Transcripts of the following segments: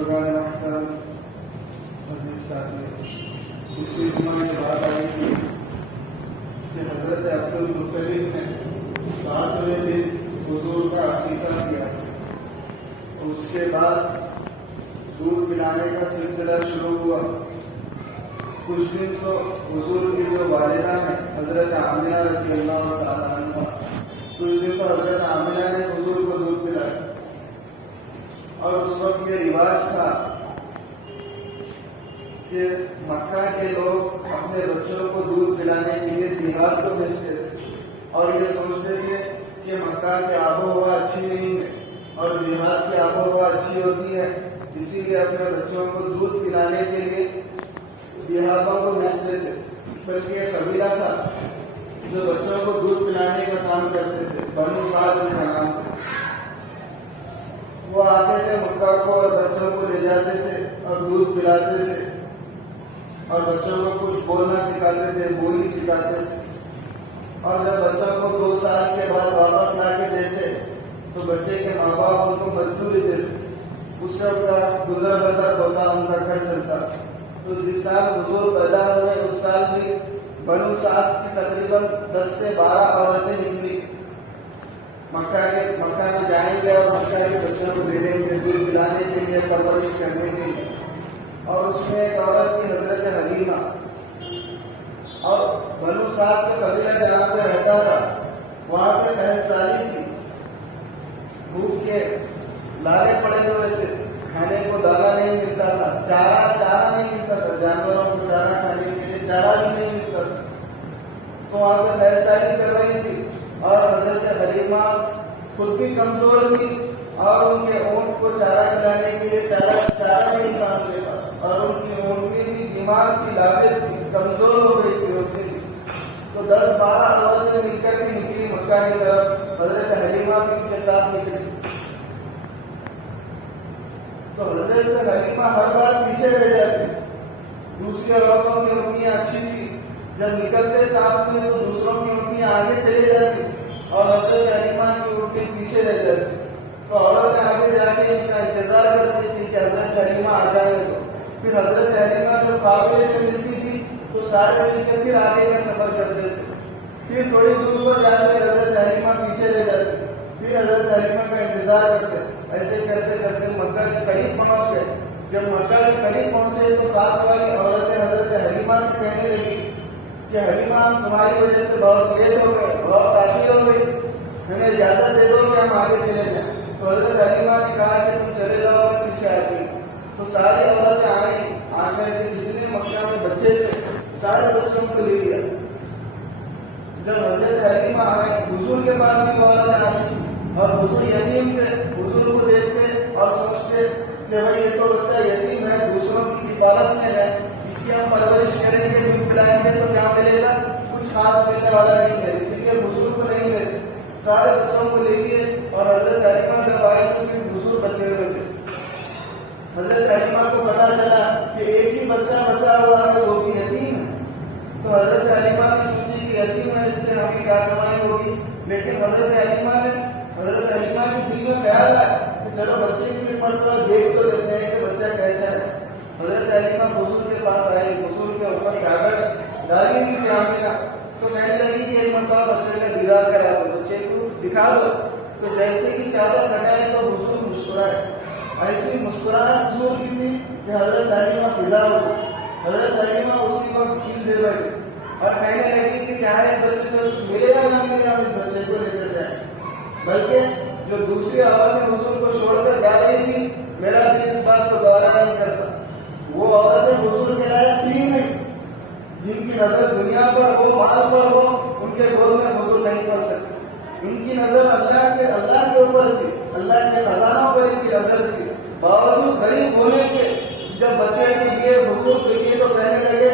بزرگان محترم عزیز ساتھی، اس اجتماع میں بات آئی تھی کہ حضرت عبدالمطلب نے 7ویں دن حضور کا عقیقہ کیا اور اس کے بعد دودھ پلانے کا سلسلہ شروع ہوا۔ کچھ دن تو حضور کی جو والدہ ہے حضرت عامنہ رضی اللہ تعالیٰ عنہ، کچھ دن تو حضرت عامنہ نے حضور کو دودھ پلایا، اور اس وقت یہ رواج تھا کہ مکہ کے لوگ اپنے بچوں کو دودھ پلانے کے لیے دیہات کو بھیجتے تھے اور یہ سوچتے تھے کہ مکہ کی آب و ہوا اچھی نہیں ہے اور دیہات کی آب و ہوا اچھی ہوتی ہے، اسی لیے اپنے بچوں کو دودھ پلانے کے لیے دیہاتوں کو بھیجتے تھے۔ بلکہ یہ قبیلہ تھا جو بچوں کو دودھ پلانے کا کام کرتے تھے، بنو سعد ان کا نام تھا۔ وہ آتے تھے مکہ کو اور بچوں کو لے جاتے تھے اور دودھ پلاتے تھے اور بچوں کو کچھ بولنا سکھاتے تھے، بولی سکھاتے تھے، اور جب بچوں کو 2 سال کے بعد واپس لا کے دیتے تو بچے کے ماں باپ ان کو مزدوری دیتے، اس سے ان کا گزر بسر ہوتا، ان کا گھر چلتا۔ تو جس سال حضور پیدا ہوئے اس سال بھی بنو سعد کی تقریباً 10 سے 12 عورتیں نکلی، مکہ میں جائیں گے اور مکہ کے بچوں کو بھیجیں گے دودھ پلانے کے لیے، پرورش کرنے کے لیے۔ اور اس میں ایک عورت کی حضرت حلیمہ، اور بنو سعد کا قبیلہ جہاں پہ رہتا تھا وہاں پہ قحط سالی تھی، بھوک کے لالے پڑے ہوئے تھے، کھانے کو دانا نہیں ملتا تھا، چارہ نہیں ملتا تھا، جانوروں کو چارہ کھانے کے لیے چارہ بھی نہیں ملتا تھا، تو وہاں پہ قحط سالی چل رہی تھی اور حضرت حلیمہ خود بھی کمزور تھی اور ان کے اونٹ کو چارہ کھلانے کے لیے چارہ نہیں تھا ان کے پاس، اور ان کی اونٹنی بھی بیمار تھی، لاغر تھی، کمزور ہو گئی تھی اونٹنی۔ تو 10-12 عورتیں مل کر کے نکلی مکہ کی طرف، حضرت حلیمہ بھی ان کے ساتھ نکلی۔ تو حضرت حلیمہ ہر بار پیچھے رہ جاتی، دوسری عورتوں کی اونٹنیاں اچھی تھی، جب نکلتے ساتھ میں تو دوسروں کی اونٹنیاں آگے چلے جاتی اور حضرت حلیمہ کی اونٹنی پیچھے رہ جاتی۔ تو عورتیں آگے جا کے ان کا انتظار کرتی تھی کہ حضرت حلیمہ آ جائے گا، پھر حضرت حلیمہ جب قافلے سے ملتی تھی تو سارے مل کے پھر آگے کا سفر کرتے تھے، پھر تھوڑی دور پر جا کے حضرت حلیمہ پیچھے رہ جاتی، پھر حضرت حلیمہ کا انتظار کرتے، ایسے کرتے کرتے مکہ کے قریب پہنچ گئے۔ جب مکہ کے قریب پہنچے تو ساتھ والی عورتیں حضرت حلیمہ سے کہنے لگی کہ حلیمہ ہم تمہاری وجہ سے بہت لیٹ ہو گئے، بہت تاخیر ہو گئی، ہمیں اجازت دے دو کہ ہم آگے چلے جائیں۔ تو حضرت حلیمہ نے کہا کہ تم چلے جاؤ اور پیچھے آتی۔ تو ساری عورتیں آئیں، آ کر کے جتنے مکہ میں بچے تھے سارے بچوں کو لے لیا۔ جب حضرت حلیمہ آئے حضور کے پاس بھی عورتیں آئی اور حضور یتیم تھے، حضور کو دیکھتے اور سوچتے کہ بھائی یہ تو بچہ یتیم ہے، دوسروں کی حفاظت میں ہے، اس کی ہم پرورش کریں گے، دودھ پلائیں گے تو کیا ملے گا؟ کچھ خاص ملنے والا نہیں ہے، اسی لیے حضور کو نہیں لیتے، سارے بچوں کو لے لیے۔ اور حضرت حلیمہ جب آئے تو صرف حضور بچے ہوئے تھے۔ حضرت حلیمہ کو پتا چلا کہ ایک ہی بچہ بچا ہوا ہے، وہ بھی یتیم ہے۔ تو حضرت حلیمہ نے سوچی کہ یتیم ہے، اس سے ہمیں کیا کمائی ہوگی، لیکن حضرت حلیمہ کے دل میں خیال آیا کہ چلو بچے کے لیے پڑھتا ہے، دیکھ تو لیتے ہیں کہ بچہ کیسا ہے۔ حضرت حلیمہ حضور کے پاس آئی، حضور کے اوپر چادر ڈالی ہوئی تھی آمینہ، تو کہنے لگی کہ ایک مرتبہ بچے کا دیدار کرا دو، بچے کو دکھا دو۔ تو جیسے ہی چادر ہٹائے تو حضور مسکرائے، ایسی مسکراہٹ حضور کی تھی کہ حضرت حلیمہ فدا ہو گئی۔ حضرت حلیمہ اسی وقت کیل دے بیٹھی اور کہنے لگی کہ چاہے اس بچے سے کچھ ملے یا نہ ملے، ہم اس بچے کو لے کر جائیں۔ بلکہ جو دوسری عورتیں حضور کو چھوڑ کر جا رہی تھی، میرا دل اس بات کو گوارا نہیں کرتا، وہ عورتیں حضور کے لائق تھی نہیں، جن کی نظر دنیا پر ہو، مال پر ہو، ان کے گود میں حضور نہیں پڑ سکتے۔ ان کی نظر اللہ کے اوپر تھی، اللہ کے خزانوں پر ان کی نظر تھی۔ باوجود غریب ہونے کے جب بچے کے لیے حضور کے لیے تو کہنے لگے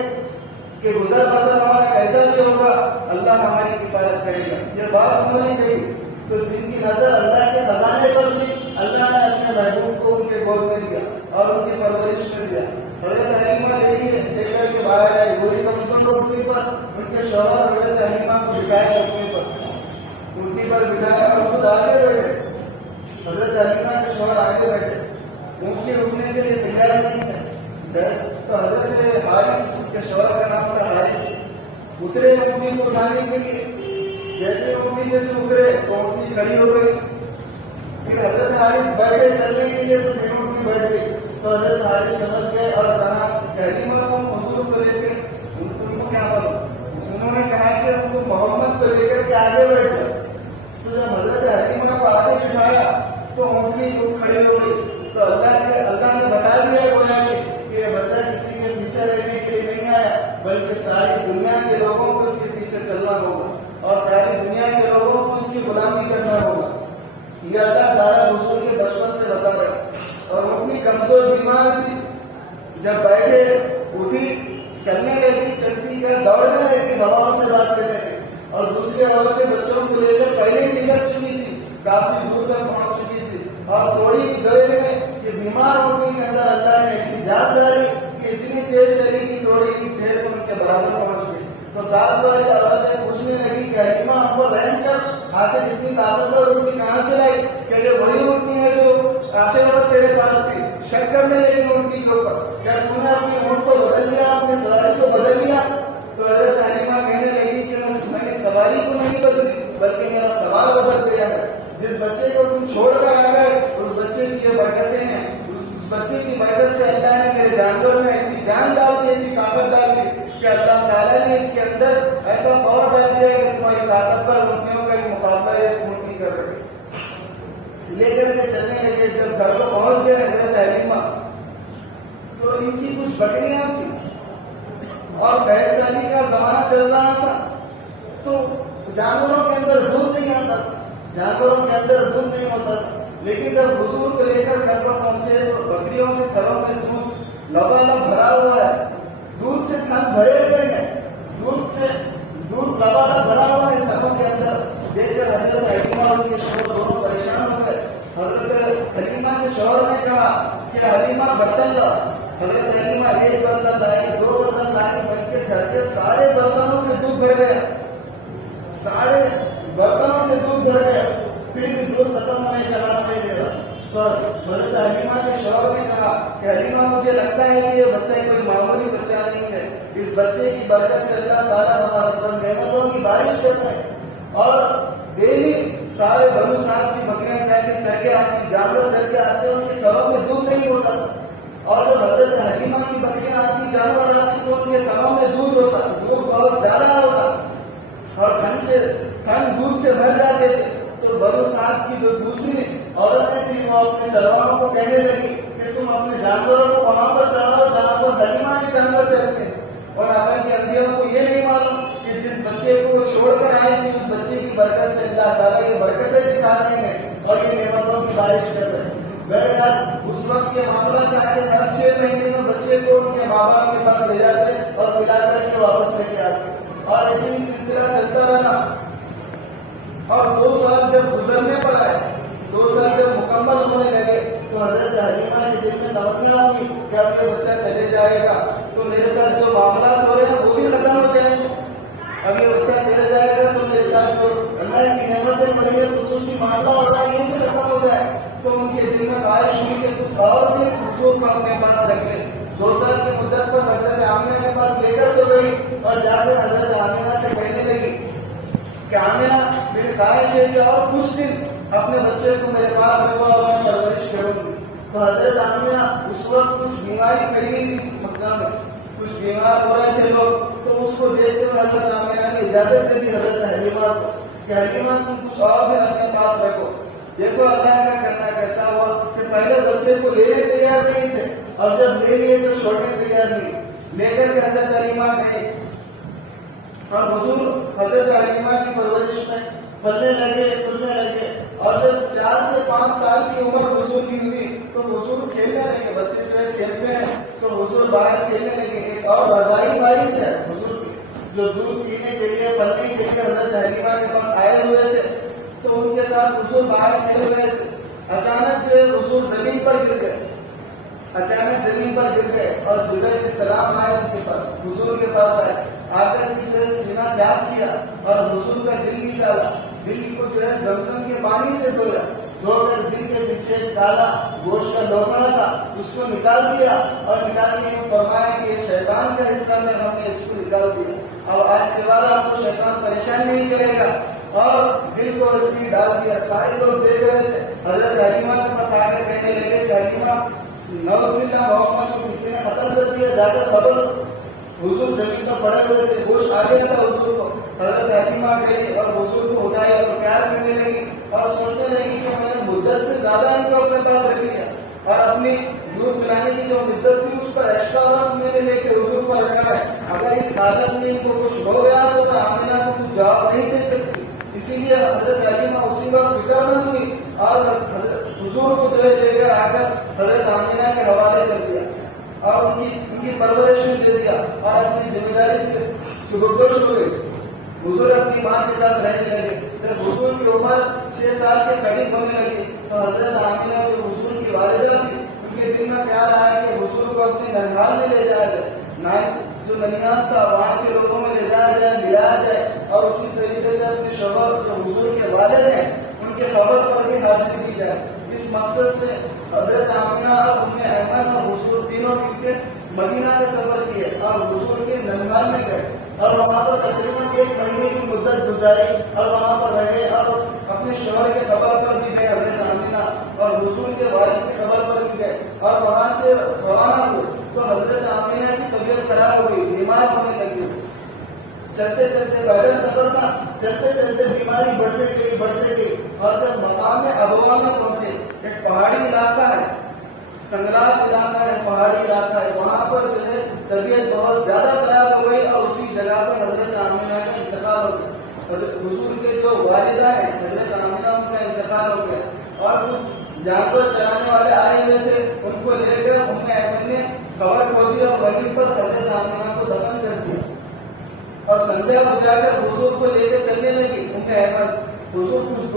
کہ گزر بسر ہمارا کیسا بھی ہوگا، اللہ ہماری حفاظت کرے گا، یہ بات انہوں نے کہی۔ تو جن کی نظر اللہ کے خزانے پر تھی، اللہ نے اپنے محبوب کو ان کے گود میں دیا اور ان کی پرورش میں دیا۔ حضرت حلیمہ لے کر کے باہر آئی، گوری کمزور اٹھنے پر ان کے شوہر حضرت حلیمہ کو بٹھائے، اٹھنے پر بٹھایا اور خود آگے بیٹھے۔ حضرت حلیمہ کے شوہر آگے بیٹھے اونٹنی اٹھنے کے لیے تیار نہیں ہے. تو حضرت حارث کے شوہر کا نام تھا حارث, اترے اونٹنی کو اٹھانے کے لیے. جیسے اونٹنی سے اترے تو اونٹنی کھڑی ہو گئی. پھر حضرت حارث بیٹھے چلنے کے لیے تو پھر اونٹنی بیٹھ گئی. تو حضرت حارث سمجھ گئے اور کہا کہ حلیمہ کو حضور کو لے کے ان کو کیا معلوم. انہوں نے کہا کہ ان کو محمد کو لے کر کے آگے بیٹھ جاؤ. تو جب حضرت حلیمہ کو آگے بٹھایا تو اونٹنی کھڑی ہو گئی. تو اللہ نے بتا دیا گویا کہ یہ بچہ کسی کے پیچھے رہنے کے لیے نہیں آیا, بلکہ ساری دنیا کے لوگوں کو اس کے پیچھے چلنا ہوگا اور ساری دنیا کے لوگوں کو اس کی غلامی کرنا ہوگا. یہ اللہ تعالیٰ حضور کے بچپن سے بتا رہا. اور اپنی کمزور بیمار تھی, جب بیٹھے اٹھی چلنے لگی, چلتی کیا دوڑنے لگی, ہواؤں سے بات کرنے لگی. اور دوسری عورتیں بچوں کو لے کر پہلے ہی نکل چکی تھی, کافی دور تک پہنچ چکی تھی. اور تھوڑی دیر میں یہ بیمار ہونے کے اندر اللہ نے ایسی جان ڈالی کہ اتنی تیز چلی کہ تھوڑی دیر میں ان کے برابر پہنچ گئی. تو سات بار عورتیں پوچھنے لگی کہ حلیمہ ہم کو رحم کر, آخر اتنی طاقتور اونٹنی کہاں سے لائی, کہ یہ وہی اونٹنی ہے جو آتے وقت تیرے پاس تھی. شک کرنے لگی اونٹنی کے اوپر, کیا تم نے اپنی اونٹ کو بدل لیا, اپنی سواری کو بدل لیا. تو حضرت حلیمہ کہنے لگی کہ میں نے سواری کو نہیں بدلی, بلکہ میرا سوال بدل گیا ہے. جس بچے کو تم چھوڑ کر آ گئے اس بچے کی یہ برکتیں ہیں, اس بچے کی برکت سے اللہ نے میرے جانور میں ایسی جان ڈال دی, ایسی طاقت ڈال دی کہ اللہ تعالیٰ نے اس کے اندر ایسا پاور ڈال دیا کہ تمہاری طاقت پر اونٹنیوں کا ایک مقابلہ یہ اونٹنی کر رہی. لے کر کے چلنے لگے. جب گھر کو پہنچ گئے حضرت حلیمہ تو ان کی کچھ بکریاں تھیں اور بھینس سالی کا زمانہ چل رہا تھا. تو جانوروں کے اندر دودھ نہیں آتا, جانوروں کے اندر دودھ نہیں ہوتا. لیکن جب حضور کو لے کر گھر پر پہنچے تو بکریوں کے گھروں میں دودھ لبالب بھرا ہوا ہے, دودھ سے تھن بھرے ہوئے ہیں, دودھ لبالب بھرا ہوا ہے تھنوں کے اندر. دیکھ کر حضرت حلیمہ اور ان کے شوہر دونوں پریشان ہو گئے. حضرت حلیمہ کے شوہر نے کہا کہ حلیمہ برتن لا. حضرت حلیمہ ایک برتن لائی, دو برتن لائی, بلکہ گھر کے سارے برتنوں سے دودھ بھر گیا, سارے برتنوں سے دودھ بھر گیا. پھر بھی دودھ ختم ہونے کا نام نہیں لے رہا. تو حضرت حلیمہ کے شوہر نے کہا کہ حلیمہ مجھے لگتا ہے کہ یہ بچہ کوئی معمولی بچہ نہیں ہے, اس بچے کی برکت سے اللہ تعالیٰ ہمارا پر نعمتوں کی بارش کرتا ہے. اور ڈیلی سارے بنو صاحب کی بکریاں جا کے چل کے آتی, جانور چل کے آتے, ان کے گھروں میں دودھ نہیں ہوتا. اور جب حضرت حلیمہ کی بکریاں آتی, جانور آتی, تو ان کے گھروں میں دودھ ہوتا, دودھ بہت زیادہ ہوتا اور تھن دودھ سے بھر جاتے تھے. تو بنو صاحب کی جو دوسری عورتیں تھیں وہ اپنے چروانوں کو کہنے لگی کہ تم اپنے جانوروں کو وہاں پر چلاؤ جہاں پر حلیمہ کے جانور چلتے ہیں. اور آخر کی اندھیروں کو یہ نہیں معلوم کہ جس بچے کو چھوڑ کر آئی تھی اس بچے کی برکت سے اللہ تعالیٰ یہ برکتیں دکھا رہے ہیں اور یہ نعمتوں کی بارش کر رہے ہیں. بہرحال اس وقت یہ معاملہ تھا کہ ہر 6 مہینے میں بچے کو ان کے ماں باپ کے پاس لے جاتے اور پلا کر کے واپس لے کے آتے, اور ایسے ہی سلسلہ چلتا رہا. اور 2 سال جب گزرنے پر آئے, 2 سال جب مکمل ہونے لگے تو حضرت حلیمہ کے دل میں توقع ہوگی کہ اب یہ بچہ چلے جائے گا تو میرے ساتھ جو معاملات ہو رہے ہیں وہ بھی ختم ہو جائیں گے. اب یہ بچہ چلے جائے گا تو میرے ساتھ جو اللہ کی نعمتیں پڑی ہے خصوصی معاملہ ہو رہا ہے یہ بھی ختم ہو جائے. تو ان کے دل میں خواہش ہوئی کہ کچھ اور بھی خوبصورت کو اپنے پاس رکھ لیں. 2 سال کی مدت پر حضرت آمنہ کے پاس لے کر تو گئی اور جا کر حضرت آمنہ سے کہنے لگی کہ آمنہ میری خواہش ہے کہ اور کچھ دن اپنے بچے کو میرے پاس رکھو اور میں پرورش کروں گی. تو حضرت آمنہ اس وقت کچھ بیماری پھیلی تھی مکہ میں, کچھ بیمار ہو رہے تھے لوگ, تو اس کو دیکھتے ہوئے حضرت آمنہ نے اجازت دے دی حضرت حلیمہ کو کہ حلیمہ تم کچھ اور دن اپنے پاس رکھو. دیکھو اللہ کا کرنا کیسا ہوا کہ پہلے بچے کو لینے تیار نہیں تھے اور جب لے لیے تو چھوڑنے تیار نہیں. لے کر کے حضرت حلیمہ گئے اور حضور حضرت حلیمہ کی پرورش میں پلنے لگے, کھلنے لگے. اور جب 4 سے 5 سال کی عمر حضور کی ہوئی تو حضور کھیلنے لگے. بچے جو ہے کھیلتے ہیں تو حضور باہر کھیلنے لگے. ایک اور رضائی بھائی تھے حضور کی جو دودھ پینے کے لیے پلنے کے لیے حضرت حلیمہ کے پاس آئے ہوئے تھے, تو ان کے ساتھ حضور باہر کھیل رہے تھے. اچانک جو ہے حضور زمین پر گر گئے, اچانک زمین پر گر گئے اور جبرائیل السلام آئے ان کے پاس, حضور کے پاس آئے. آ کر کے جو ہے سینہ جاگ کیا اور حضور کا دل نکالا. دل کو جو ہے زمزم کے پانی سے دھویا, دھو کر دل کے پیچھے کالا گوشت کا لوکڑا تھا اس کو نکال دیا اور نکال کے فرمایا کہ یہ شیطان کا حصہ میں ہم نے اس کو نکال دیا. اب آج کے بعد آپ کو شیطان پریشان نہیں کرے گا. اور دل کو رسی ڈال دیا. سارے لوگ دیکھ رہے تھے. حضرت حلیمہ کے پاس آ کے کہنے لگے کہ حلیمہ نوز باللہ محمد کو کسی نے قتل کر دیا. جا کر خبر. حضور زمین پر پڑے ہوئے تھے. ہوش آ گیا تھا حضور کو. حضرت حلیمہ گئی اور حضور کو اٹھائی اور پیار کرنے لگی اور سوچنے لگی کہ میں نے مدت سے زیادہ ان کو اپنے پاس رکھ لیا اور اپنی دودھ پلانے کی جو مدت تھی اس پر ایکسٹرا وقت میں نے لے کے حضور کو رکھا ہے. اگر اس حالت میں ان کو کچھ ہو گیا تو میں آمنہ کو کچھ جواب نہیں دے سکتی. اسی لیے حضرت حلیمہ اسی وقت فکر مند ہوئی اور حضور کو جو لے کر آ کر حضرت آمنہ کے حوالے کر دیا اور ان کی پرورش میں دے دیا اور اپنی ذمہ داری سے سبکدوش ہو گئی. حضور اپنی ماں کے ساتھ رہنے لگے. جب حضور کی عمر 6 سال کے قریب ہونے لگی تو حضرت آمنہ جو حضور کی والدہ تھی ان کے دل میں خیال آیا کہ حضور کو اپنے ننھال میں لے جایا جائے. جو ننھال تھا وہاں کے لوگوں میں لے جایا جائے, ملایا جائے اور اسی طریقے سے اپنے شوہر جو حضور کے والد ہیں ان کے خبر پر بھی حاصل کی جائے. اس مقصد سے حضرت آمنہ اور ام ایمن اور حضور تینوں مل کے مدینہ کا سفر کیے اور حضور کے ننھال میں گئے اور وہاں پر تقریباً 1 مہینے کی مدت گزاری اور وہاں پر رہے اور اپنے شوہر کے خبر پر بھی گئے حضرت آمنہ اور حضور کے والد کی خبر پر بھی گئے اور وہاں سے روانہ ہوئے تو حضرت آمنہ کی طبیعت خراب ہو گئی, بیمار ہونے لگی. چلتے چلتے پیدل سفر تھا. چلتے چلتے بیماری بڑھتے گئی اور جب مقام ابوا میں پہنچے, ایک پہاڑی علاقہ ہے, سنگلاف علاقہ ہے, پہاڑی علاقہ ہے, وہاں پر جو ہے طبیعت بہت زیادہ خراب ہو گئی اور اسی جگہ پر حضرت آمنہ کا انتقال ہو گیا. حضور کے جو والدہ ہیں حضرت آمنہ ان کا انتقال ہو گیا اور کچھ جانور چرانے والے آئے ہوئے تھے ان کو لے کر ام ایمن نے خبر کھو دی اور وہیں پر حضرت آمنہ کو دفن کر دیا اور سنجا کو جا کر حضور کو لے کر چلنے لگی ام ایمن. حضور کچھ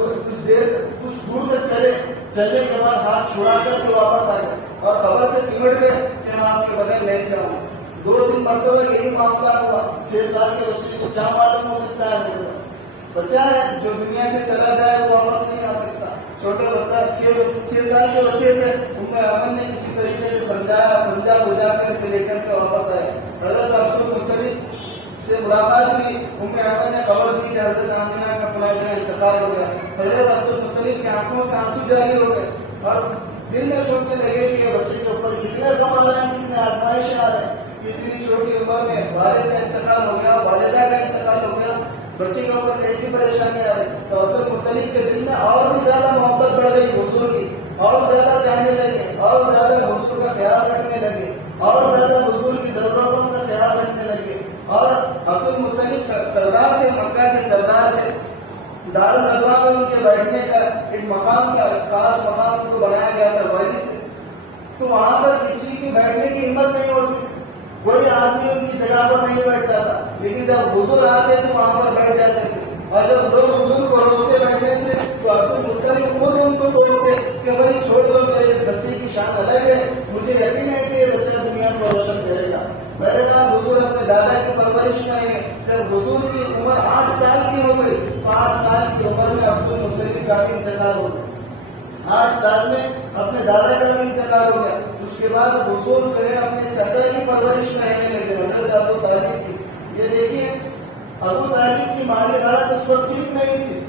دور تک چلنے کے بعد ہاتھ چھڑا کر کے واپس آ گئے اور خبر سے چمٹ گئے کہ میں آپ کے بغیر لے جاؤں. 2-3 مرتبہ یہی معاملہ ہوا. 6 سال کے بچے کو کیا معلوم ہو سکتا ہے؟ بچہ ہے جو دنیا سے چلا جائے وہ واپس نہیں آ سکتا. چھوٹے بچہ 6 سال کے بچے تھے, ان کو امن نے کسی طریقے سے سمجھا بجھا کر لے کر کے واپس آئے. حضرت عبدالمطلب سے ملاقات ہوئی. ام ایمن نے خبر دی کہ حضرت آمنہ کا فلاں جگہ انتقال ہو گیا. حضرت عبدالمطلب کی آنکھوں سے آنسو جاری ہو گئے اور دل میں سوچنے لگے کہ یہ بچے کے اوپر کتنے غم آ رہے ہیں, کتنے آزمائشیں آ رہے ہیں. اتنی چھوٹی عمر میں والد کا انتقال ہو گیا, والدہ کا انتقال ہو گیا, بچے کے اوپر کیسی پریشانی آ رہی. تو عبدالمطلب کے دل میں اور بھی زیادہ محبت بڑھ گئی حضور کی, اور زیادہ چاہنے لگے, اور زیادہ حضور کا خیال رکھنے لگے, اور زیادہ حضور کی ضرورتوں کا خیال رکھنے لگے. اور عبدالمطلب سردار تھے, مکہ کے سردار تھے. دارالندوا میں ان کے بیٹھنے کا ایک مقام کا خاص مقام ان کو بنایا گیا تھا, والی تھے. تو وہاں پر کسی کی بیٹھنے کی ہمت نہیں ہوتی, کوئی آدمی ان کی جگہ پر نہیں بیٹھتا تھا. لیکن جب حضور آتے تو وہاں پر بیٹھ جاتے تھے اور جب لوگ حضور کو روکتے بیٹھنے سے تو عبدالمطلب خود ان کو بولتے کہ بھائی چھوڑ دو, میرے اس بچے کی شان الگ ہے, مجھے یقین ہے کہ یہ بچہ دنیا کو روشن کرے گا. میرے ساتھ حضور اپنے دادا کی پرورش کریں گے. جب حضور کی عمر 8 سال کی ہو گئی تو 8 سال کی عمر میں عبدالمطلب کا بھی انتقال ہو گیا. 8 سال میں اپنے دادا کا بھی انتقال ہو گیا. اس کے بعد حضور جو ہے اپنے چچا کی پرورش میں رہنے لگے, حضرت ابو طالب کی. یہ دیکھیے ابو طالب کی مالی حالت اس وقت ٹھیک نہیں تھی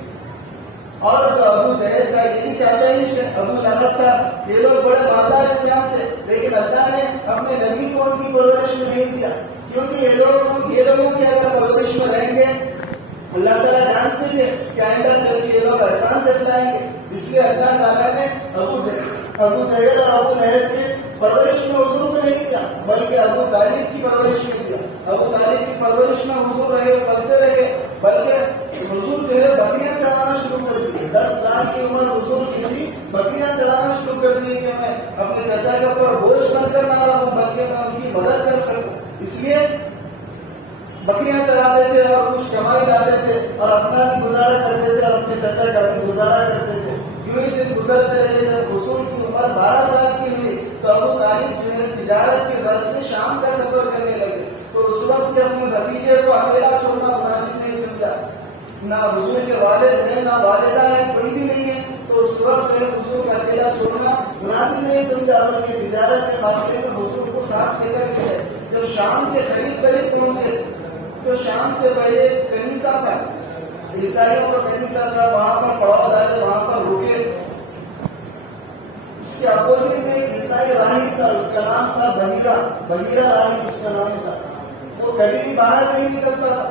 اور جو ابو جہل کا یہ بھی چاچا ہی تھے, ابو لہب کا, یہ لوگ بڑے مالدار انسان تھے. لیکن اللہ نے اپنے نبی کو ان کی پرورش میں نہیں دیا کیونکہ یہ لوگوں کی اگر پرورش میں رہیں گے اللہ تعالیٰ جانتے تھے کہ آئندہ چل کے یہ لوگ احسان جتلائیں گے. اس لیے اللہ تعالیٰ نے ابو جہل اور ابو لہب کی پرورش میں حضور کو نہیں دیا بلکہ ابو طالب کی پرورش میں دیا. ابو طالب کی پرورش میں حضور رہے, پلتے رہے, بلکہ حضور جو ہے بکریاں چلانا شروع کر دی. 10 سال کی عمر حضور کی تھی, بکریاں چلانا شروع کر دی کہ میں اپنے چچا کے اوپر بوجھ بن کر نہ رہوں بلکہ میں ان کی مدد کر سکوں. اس لیے بکریاں چلاتے تھے اور کچھ کمائی لاتے تھے اور اپنا بھی گزارا کرتے تھے اور اپنے چچا کا بھی گزارا کرتے تھے. یوں ہی دن گزرتے رہے. جب حضور کی عمر 12 سال کی ہوئی تو ابو طالب جو ہے تجارت کے غرض سے شام کا سفر کرنے لگے. تو اس وقت اپنے بھتیجے کو اکیلا چھوڑنا مناسب نہیں سمجھا. نہ حضور کے والد ہیں, نہ والدہ ہیں, کوئی بھی نہیں ہے. تو اس وقت حضور کا اکیلا چھوڑنا مناسب نہیں سمجھا بلکہ تجارت کے قافلے میں حضور کو ساتھ لے کر گئے. جب شام کے قریب پہنچے تو شام سے پہلے کنیسا تھا، عیسائیوں کا کنیسا تھا، وہاں پر پڑاؤ ڈالے، وہاں پر رکے. اس کے اپوزٹ میں ایک عیسائی راہب تھا، اس کا نام تھا بحیرہ راہب اس کا نام تھا. وہ کبھی بھی باہر نہیں نکلتا تھا.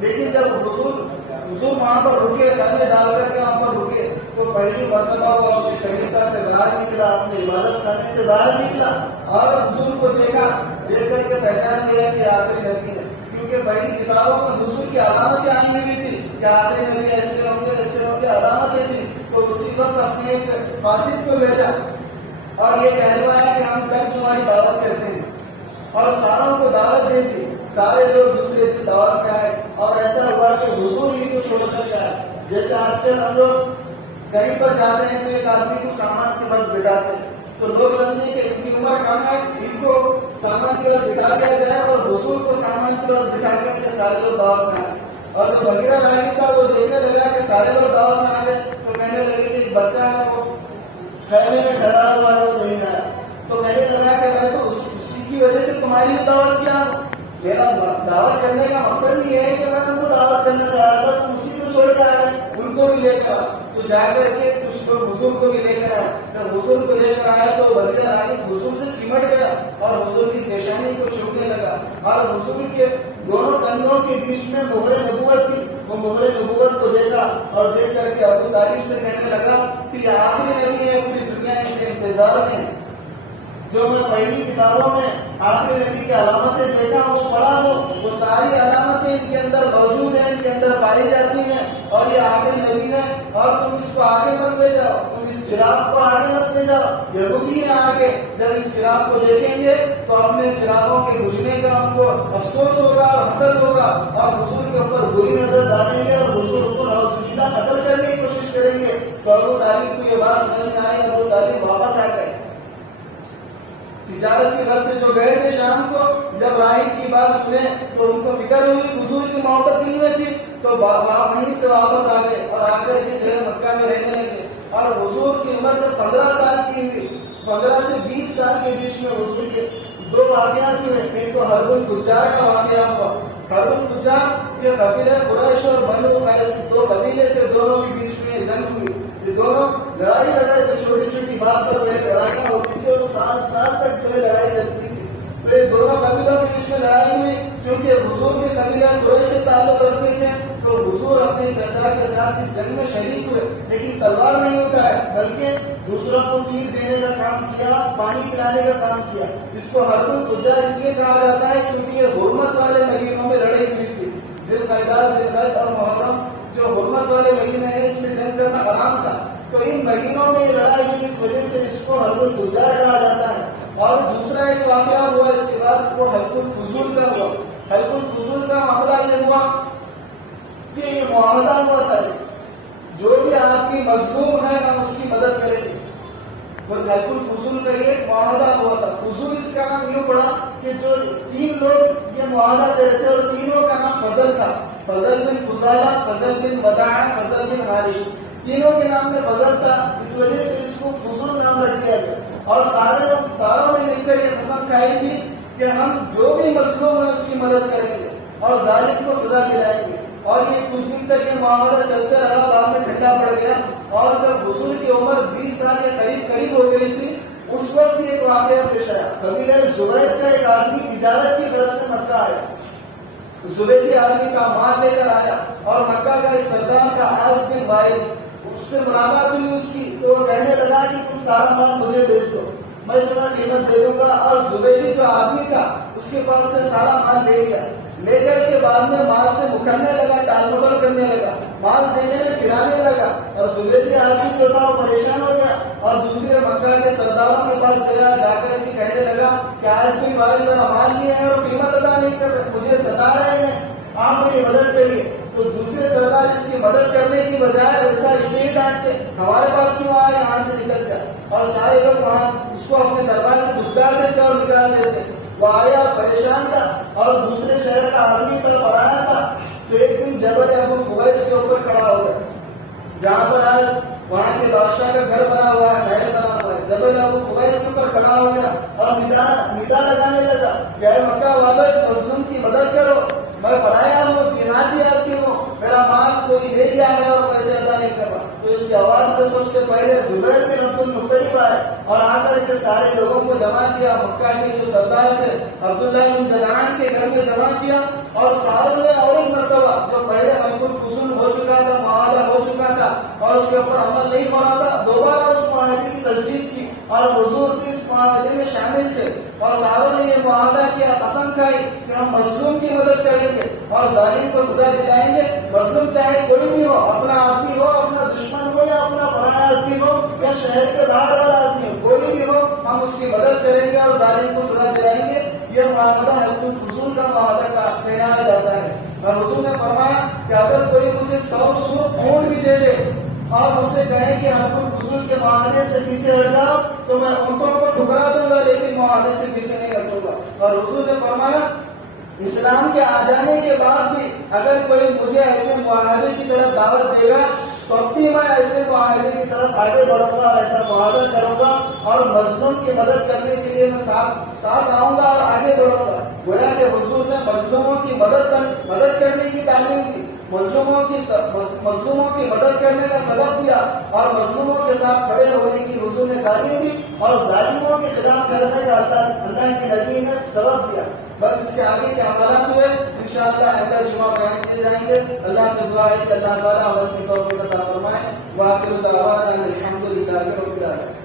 لیکن جب حضور وہاں پر رکے، خیمے ڈال کر کے وہاں پر رکے، تو پہلی مرتبہ وہ اپنے کنیسا سے باہر نکلا، اپنے عبادت خانے سے باہر نکلا اور حضور کو دیکھا. دیکھ کر کے پہچان لیا کہ آخری نبی ہے، کیونکہ پہلی کتابوں میں حضور کی علامتیں آئی ہوئی تھی کہ آخری نبی ایسے ہوں گے علامتیں تھی. تو اسی وقت اپنے ایک قاصد کو بھیجا اور یہ کہلوایا کہ ہم کل تمہاری دعوت کرتے ہیں، اور ساروں کو دعوت دے دی. سارے لوگ دوسرے دن دعوت میں آئے اور ایسا ہوا کہ حضور ہی کو چھوڑ کر کے آئے. جیسے آج کل ہم لوگ کہیں پر جاتے ہیں تو ایک آدمی کو سامان کے پاس بٹھاتے ہیں تو لوگ سمجھیں کہ ان کی عمر کم ہے، ان کو سامان کے پاس بٹھا دیا جائے، اور حضور کو سامان کے پاس بٹھا کر کے سارے لوگ دعوت میں آئے. اور جو بحیرہ راہب تھا وہ دیکھنے لگا کہ سارے لوگ دعوت میں آ گئے تو کہنے لگے کہ ایک بچہ ہے وہ خیمے میں ٹھہرا ہوا ہے، وہ نہیں آیا. تو کہنے لگا کہ میں تو اسی کی وجہ سے تمہاری دعوت کیا. میرا دعوت کرنے کا مقصد یہ ہے کہ میں تم کو دعوت کرنا چاہ رہا تھا، تم اسی کو چھوڑ کر آئے، ان کو بھی لے کر تو جا کر کے اس کو حضور کو بھی لے کر آیا. جب حضور کو لے کر آیا تو بحیرہ راہب حضور سے چمٹ گیا اور حضور کی پیشانی کو چھونے لگا، اور حضور کے دونوں کندھوں کے بیچ میں مہر نبوت تھی. وہ مہر نبوت کو دیکھا اور دیکھ کر کے ابو طالب سے کہنے لگا کہ یہ آخری نبی ہے، پوری دنیا کے انتظار میں. جو میں پہلی کتابوں میں آخری نبی کی علامتیں دیکھا وہ پڑھا ہو، وہ ساری علامتیں ان کے اندر موجود ہیں، ان کے اندر پائی جاتی ہیں، اور یہ آخری نبی ہے. اور تم اس کو آگے مت لے جاؤ، تم اس چراغ کو آگے مت لے جاؤ. یہودی ہیں آگے جب اس چراغ کو دیکھیں گے تو اپنے چراغوں کے بجھنے کا ان کو افسوس ہوگا اور حسد ہوگا، اور حضور کے اوپر بری نظر ڈالیں گے اور حضور کو نعوذ قتل کرنے کی کوشش کریں گے. تو ابو طالب کو یہ بات سمجھ میں آئی، ابو طالب واپس آ گئے. تجارت کے گھر سے جو گئے تھے شام کو، جب راہب کی بات سنے تو ان کو فکر ہوئی، حضور کی محبت دل میں تھی، تو وہیں سے واپس آ گئے اور آ کر کے جو مکہ میں رہنے لگے. اور حضور کی عمر جب 15 سال کی ہوئی، 15 سے 20 سال کے بیچ میں حضور کے دو واقعات ہوئے. ایک تو حرب الفجار کا واقعہ ہوا. حرب الفجار کے قبیلے قریش اور بنو قیس، دو قبیلے تھے، دونوں کے بیچ میں جنگ ہوئی. یہ دونوں لڑائی لڑے تھے، چھوٹی چھوٹی بات پر لڑائیاں ہوتی تھی اور سال تک جو ہے لڑائی چلتی تھی. تو یہ دونوں قبیلوں کے بیچ میں لڑائی ہوئی. چونکہ حضور کے قبیلہ قریش سے تعلق رکھتے تھے تو حضور اپنے چچا کے ساتھ اس جنگ میں شریک ہوئے، لیکن تلوار نہیں اٹھائے بلکہ دوسروں کو تیر دینے کا کام کیا، پانی پلانے کا کام کیا. اس کو حرب الفجار اس لیے کہا جاتا ہے کیونکہ یہ حرمت والے مہینوں میں لڑائی ہوئی تھی. ذوالقعدہ، ذوالحج اور محرم جو حرمت والے مہینے ہیں اس میں جنگ کرنا حرام تھا. تو ان مہینوں میں یہ لڑائی ہوئی، اس وجہ سے اس کو حرب الفجار کہا جاتا ہے. اور دوسرا ایک واقعہ ہوا اس کے بعد، وہ حلف الفضول کا ہوا. حلف الفضول کا معاملہ یہ ہوا کہ یہ معاہدہ ہوا تھا جو بھی آدمی مظلوم ہے ہم اس کی مدد کریں گے. تو حلف الفضول کا یہ معاہدہ ہوا تھا. فضول اس کا نام یوں پڑا کہ جو 3 لوگ یہ معاہدہ کرے تھے اور تینوں کا نام فضل تھا. فضل بن فضالہ، فضل بن وداع، فضل بن حارث. تینوں کے نام میں فضل تھا، اس وجہ سے اس کو فضول نام رکھ دیا گیا. اور ساروں نے مل کر یہ قسم کھائی تھی کہ ہم جو بھی مظلوم ہے اس کی مدد کریں گے اور ظالم کو سزا دلائیں گے. اور یہ کچھ دن تک یہ معاملہ چلتا رہا، بعد میں ٹھنڈا پڑ گیا. اور جب حضور کی عمر 20 سال کے قریب ہو گئی تھی، اس وقت ایک واقعہ پیش آیا. قبیلہ زبید کا ایک آدمی تجارت کی غرض سے مکہ آیا. زبیدی آدمی کا مال لے کر آیا اور مکہ کا ایک سردار کا عاص بن وائل، اس سے ملاقات ہوئی اس کی. تو وہ کہنے لگا کہ تم سارا مال مجھے بیچ دو، میں تمہیں قیمت دے دوں گا. اور زبیدی جو آدمی تھا اس کے پاس سے سارا مال لے گیا. لے کر کے بعد میں مال سے مکرنے لگا، ٹال مٹول کرنے لگا، مال دینے میں پھرانے لگا. اور زبیدی آدمی جو تھا وہ پریشان ہو گیا اور دوسرے مکہ کے سرداروں کے پاس گیا. جا کر کے کہنے لگا کہ آج بھی بھائی میرا مال لیے ہیں اور قیمت ادا نہیں کر رہے، مجھے ستا رہے ہیں، آپ میری مدد کریے. تو دوسرے سردار اس کی مدد کرنے کی بجائے الٹا اسے ہی ڈانٹتے، ہمارے پاس کیوں آئے، یہاں سے نکل جائے. اور سارے لوگ وہاں اس کو اپنے دربار سے دھتکار دیتے اور نکال دیتے. وہ آیا، پریشان تھا اور دوسرے شہر کا آدمی پر پڑھانا تھا. تو ایک دن جبل ابو قبیس کے اوپر کھڑا ہو گیا، جہاں پر آج وہاں کے بادشاہ کا گھر بنا ہوا ہے، محل بنا ہوا ہے. جبل ابو قبیس کے اوپر کھڑا ہو گیا اور ندا لگانے لگا کہ اے مکہ والوں مظلوم کی مدد کرو، میں پڑھایا ہوں، دیہاتی آدمی ہوں، میرا مال کوئی لے لیا ہے اور پیسے ادا نہیں کر رہا۔ تو اس کی آواز سے سب سے پہلے زبیر بن عبد المطلب آئے اور آ کر کے سارے لوگوں کو جمع کیا، مکہ کے جو سردار تھے عبداللہ بن جدعان کے گھر میں جمع کیا، اور ساروں نے اور ایک مرتبہ جو پہلے حلف الفصول ہو چکا تھا، معاہدہ ہو چکا تھا اور اس کے اوپر عمل نہیں ہو رہا تھا، دوبارہ اس معاہدے کی تجدید کی اور حضور بھی اس معاہدے میں شامل تھے، اور ساروں نے یہ معاہدہ کیا، قسم کھائی کہ ہم مظلوم کی مدد کریں گے اور ظالم کو سزا دلائیں گے، مظلوم چاہے کوئی بھی ہو، اپنا آدمی ہو، اپنا دشمن ہو، یا اپنا پرایا آدمی ہو، یا شہر کے باہر والا آدمی ہو، کوئی بھی ہو، ہم اس کی مدد کریں گے اور ظالم کو سزا دلائیں گے۔ یہ معاہدہ حلف الفصول کا معاہدہ کا کہلایا جاتا ہے۔ اور حضور نے فرمایا کہ اگر کوئی مجھے 100 سور اونٹ بھی دے دے اور مجھ سے کہے کہ حلف الفصول کے معاہدے سے پیچھے ہٹ جاؤ، تو میں اونٹوں کو ٹھکرا دوں گا لیکن معاہدے سے پیچھے نہیں ہٹوں گا۔ اور حضور نے فرمایا اسلام کے آ جانے کے بعد بھی اگر کوئی مجھے ایسے معاہدے کی طرف دعوت دے گا تو اب بھی میں ایسے معاہدے کی طرف آگے بڑھوں گا اور ایسا معاہدہ کروں گا اور مظلوم کی مدد کرنے کے لیے میں ساتھ آؤں گا اور آگے بڑھوں گا۔ گویا کہ حضور نے مظلوموں کی مدد کرنے کی تعلیم دی، مظلوموں کی مدد کرنے کا سبب دیا اور مظلوموں کے ساتھ کھڑے ہونے کی حضور نے تعلیم دی اور ظالموں کے خلاف لڑنے کا اللہ کی نبی نے سبب دیا۔ بس اس کے آگے کے عملات ہوئے انشاءاللہ اگلا جمعہ بیان کیے جائیں گے۔ اللہ سے دعا ہے کہ اللہ تعالیٰ عمل کی توفیق عطا فرمائے۔ وآخر دعوانا الحمد للہ رب العالمین۔